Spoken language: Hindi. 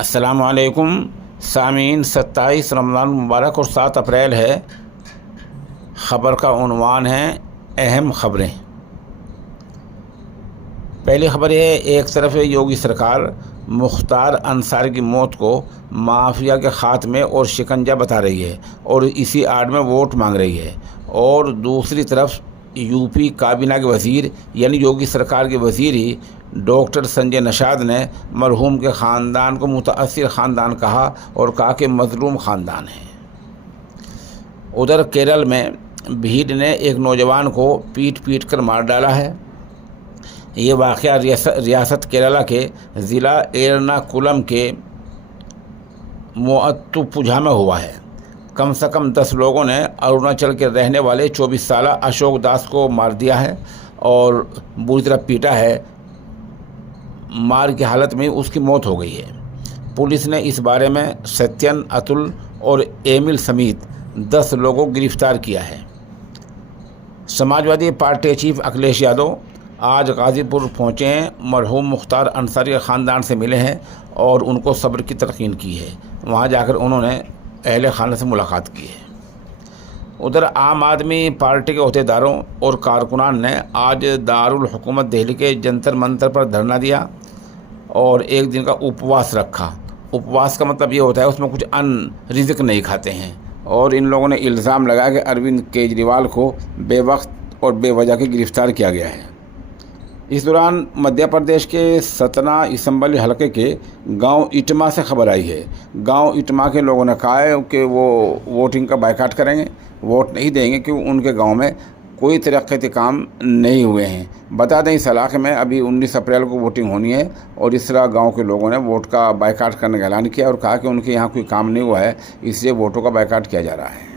अस्सलामुअलैकुम सामीन, 27 रमज़ान मुबारक और 7 अप्रैल है। ख़बर का उन्वान है अहम खबरें। पहली खबर यह है, एक तरफ योगी सरकार मुख्तार अंसारी की मौत को माफिया के ख़ात्मे और शिकंजा बता रही है और इसी आड़ में वोट मांग रही है, और दूसरी तरफ यूपी काबीना के वज़ीर यानी योगी सरकार के वज़ीर ही डॉक्टर संजय निषाद ने मरहूम के ख़ानदान को मुतासिर ख़ानदान कहा और कहा कि मज़लूम ख़ानदान है। उधर केरल में भीड़ ने एक नौजवान को पीट पीट कर मार डाला है। ये वाक़या रियासत केरला के ज़िला एर्नाकुलम के मोअत्तुपुझा में हुआ है। कम से कम 10 लोगों ने अरुणाचल के रहने वाले 24 साल अशोक दास को मार दिया है और बुरी तरह पीटा है। मार की हालत में उसकी मौत हो गई है। पुलिस ने इस बारे में सत्यन, अतुल और एमिल समेत 10 लोगों को गिरफ्तार किया है। समाजवादी पार्टी चीफ अखिलेश यादव आज गाज़ीपुर पहुँचे हैं। मरहूम मुख्तार अंसारी के ख़ानदान से मिले हैं और उनको सब्र की तलक़ीन की है। वहाँ जाकर उन्होंने अहले खाना से मुलाकात की है। उधर आम आदमी पार्टी के अहदेदारों और कारकुनान ने आज दारुल हुकूमत दिल्ली के जंतर मंतर पर धरना दिया और एक दिन का उपवास रखा। उपवास का मतलब ये होता है उसमें कुछ अन्न रिज़्क़ नहीं खाते हैं, और इन लोगों ने इल्ज़ाम लगाया कि अरविंद केजरीवाल को बेवक्त और बेवजह के गिरफ़्तार किया गया है। इस दौरान मध्य प्रदेश के सतना इसम्बली हलके के गांव इटमा से खबर आई है। गांव इटमा के लोगों ने कहा है कि वो वोटिंग का बायकाट करेंगे, वोट नहीं देंगे क्योंकि उनके गांव में कोई तरक्याती काम नहीं हुए हैं। बता दें, इस इलाके में अभी 19 अप्रैल को वोटिंग होनी है और इस तरह गाँव के लोगों ने वोट का बायकाट करने का ऐलान किया और कहा कि उनके यहाँ कोई काम नहीं हुआ है, इसलिए वोटों का बायकाट किया जा रहा है।